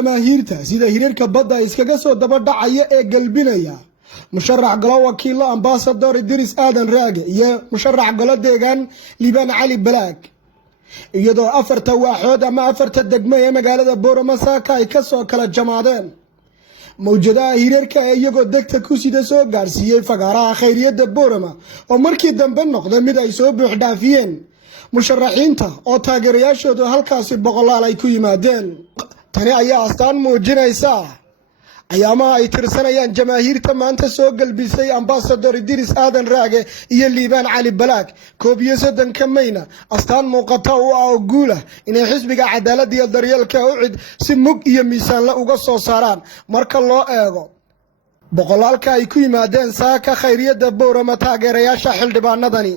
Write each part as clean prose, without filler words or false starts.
jamaahiirta sida hirarka badda iskaga soo daba dhacaya ee galbinaya musharax galo wakiilo ambassador Idris Aadan Raage iyo musharax galo deegaan Liban Cali Balaag iyadoo afarta waaxood ama afarta degmo ee magaalada Boorama saaka ay ka soo kala jamaadeen mawjadaha hirarka iyagoo degta ku sida soo gaarsiiyay fagaaraha khayriyada Boorama oo markii dambe noqday mid ay soo buux dhaafiyeen musharaxiinta oo taageerayaashoodu halkaasi boqolaal ay ku yimaadeen tani ayaa astaan muujinaysa ayaamaha ay tirsanayaan jamaahiirta maanta soo galbisay ambassador Idris Aadan Raage iyo Liban Cali Balaag 31 Mayna astaan muuqata oo guul ah inay xisbiga cadaaladda iyo daryeelka Ucid si mug iyo miisaan la uga soo saaraan marka loo eego boqolaalka ay ku yimaadeen saaka khayriyada Boorama taageerayaasha xildhibaanadani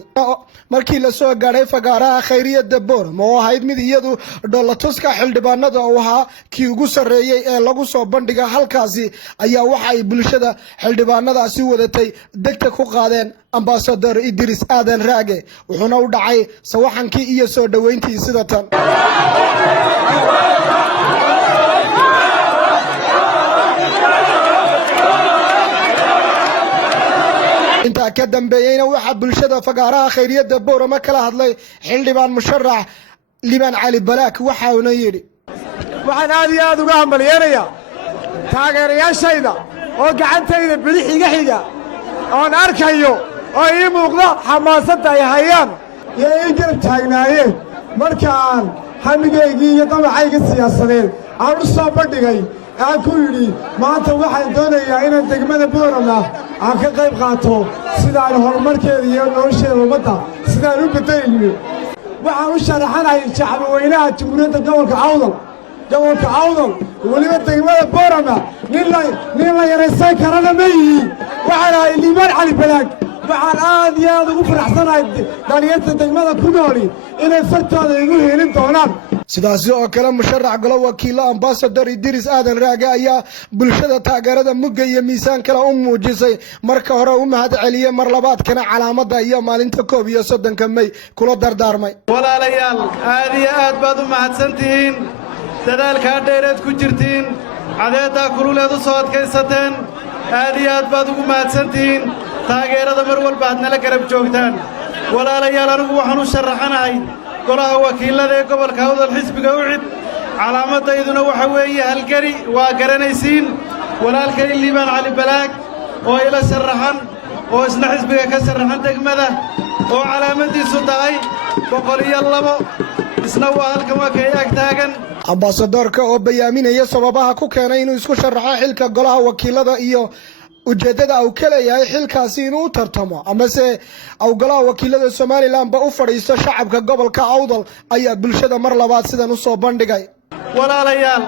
markii la soo gaaray fagaaraha khayriyada Boorama oo ahayd mid iyadu Dholatus xildhibaanada oo ahaa kii ugu sareeyay ee lagu soo bandhiga halkaasi ayaa waxa ay bulshada xildhibaanadaasi wadatay degta ku qaadeen ambassador Idris Aadan Raage wuxuuna u dhacay sawaxankii iyo soo dhaweyntii sida tan inta ka dambeeyayna waxa bulshada fagaaraha khayriyada Boorama kala hadlay xildhibaan musharax Liban Cali Balaag waxa uu yiri waxaan aad iyo aad uga hambalyeeynaa taageerayaashayda oo gacantayda bidix iga xiga oo arkayo oo ii muuqda xamaasada ay hayaan iyo in garab taagnaayeen marka aan xamigeygii iyo dabacayga siyaasadeed aan u soo bandhigay aan ku yiri maanta waxaan doonayaa inaan degmada Boorama aan ka qayb qaato sida ay horumarkeeda iyo nolosheeda ummadda sida ay u bedelayno waxaan u sharaxanahay shacab weynaha Jamhuuriyadda gobolka Awdal waliba degmada Boorama nin la yareysan karana ma yihiin waxaan ahay Liban Cali Balaag waxaan aad iyo aad ugu faraxsanahay dhalinyarta degmada ku nool inay fartooda igu helin doonaan sidaas oo kale musharax galo wakiilo ambassador Idris Aadan Raage ayaa bulshada taageerada mugga iyo miisaan kala u muujisay marka hore u mahad celiyay mar labaadkana calaamada iyo maalinta 31 May kula dardaarmay walaalayaal aad iyo aad baad u mahadsantihiin dadaalka dheereed ku jirtiin cadeeda kululeed u soo adkaysateen aad iyo aad baad ugu mahadsantihiin taageerada mar walba aad nala garab joogtaan walaalayaal anigu waxaan u sharaxanahay golaha wakiilada ee gobolka Awdal Xisbiga Ucid calaamadayduna waxa weeye halgari waa garanaysiin walaalkay Liban Cali Balaag oo ila sharaxan oo isna xisbiga ka sharaxan degmada oo calaamadiisu tahay 102 isna waa halkan waa ka ag taagan ambassadorka oo bayaaminaya sababaha ku keenay inuu isku sharaxo xilka golaha wakiilada iyo ujeedada uu kala yahay xilkaasi inuu tartamo ama se golaha wakiilada Soomaaliland ba u fadhiisto shacabka gobolka Awdal ayaa bulshada mar labaad sidan u soo bandhigay walaalayaal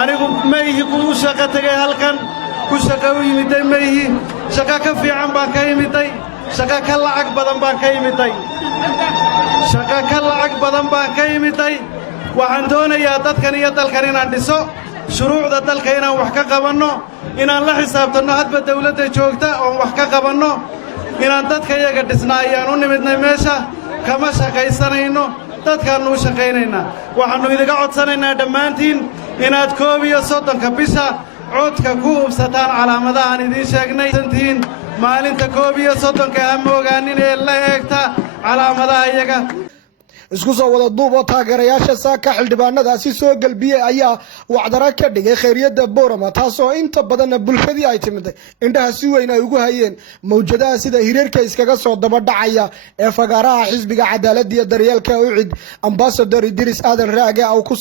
anigu Sameyey ku shaqo tagay halkan ku shaqo u yimiday Sameyey shaqo ka fiican baan ka yimiday shaqo ka lacag badan baan ka yimiday shaqo ka lacag badan baan ka yimiday waxaan doonayaa dadkan iyo dalkan inaan dhiso shuruucda dalka inaan wax ka qabanno inaan la xisaabtano hadba dawladda joogta oo wax ka qabanno inaan dadka iyaga dhisnaayaan u nimidnay meesha kama shaqaysanayno dadkaanu u shaqaynaynaa waxaanu idiga codsanaynaa dhammaantiin inaad 31 bisha codka ku hubsataan calaamadahan idiin sheegnay santiin maalinta 31 ha moogaanin ee la eegta calaamadaha iyaga isku soo wada duub oo taageerayaasha saaka xildhibaanadaasi soo galbiyay ayaa wacdara ka dhigay khayriyada Boorama taasoo inta badan bulshadii ay timiday indhaha si weyn ay ugu hayeen mawjadaha sida hirarka iskaga soo daba dhacaya ee fagaaraha xisbiga cadaaladda iyo daryeelka Ucid ambassador Idris Aadan Raage oo ku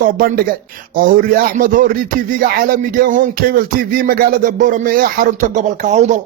soo bandhigay oo Hori Axmed Hori TV-ga caalamiga Hon Cable TV magaalada Boorama ee xarunta gobolka Awdal